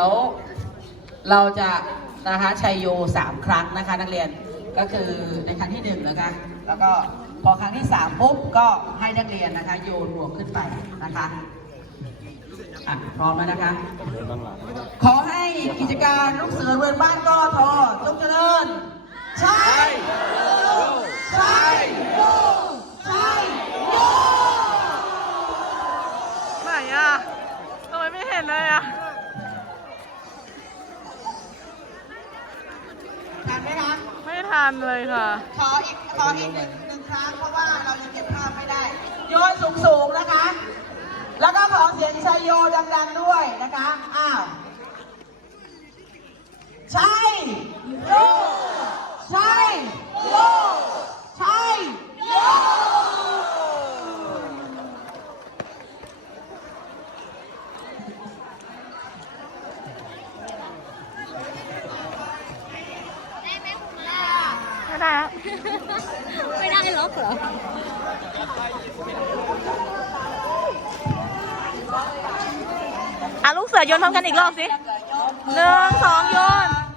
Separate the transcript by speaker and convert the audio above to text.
Speaker 1: แล้วเราจะนะคะชัยโยสามครั้งนะคะ นักเรียนก็คือในครั้งที่หนึ่งนะคะแล้วก็พอครั้งที่สามปุ๊บก็ให้นักเรียนนะคะ โยนหวกขึ้นไปนะคะอะพร้อมแล้วนะคะ ขอให้กิจการลูกเสือเรือนบ้านก็ทอจงเจริญใช่ใช่ใช่
Speaker 2: ไหนอะทำไมไม่เห็นเลยอะ
Speaker 1: ทันไหมคะ
Speaker 2: ไม่ ทันเลยค่ะ
Speaker 1: ขออีกขออีกหนึ่งหนึ่งครั้งเพราะว่าเราจะเก็บภาพไม่ได้ โยนสูงสูงๆนะคะ แล้วก็ขอเสียงชายโยดังๆด้วยนะคะ อ้าว ใช่โยใช่โยใช่โย
Speaker 2: ไม่ได้แล้ว
Speaker 3: ไม่ได้ล็อกเหรอ
Speaker 2: อะลูกเสือโยนพร้อมกันอีกรอบสิหนึ่งสองโยน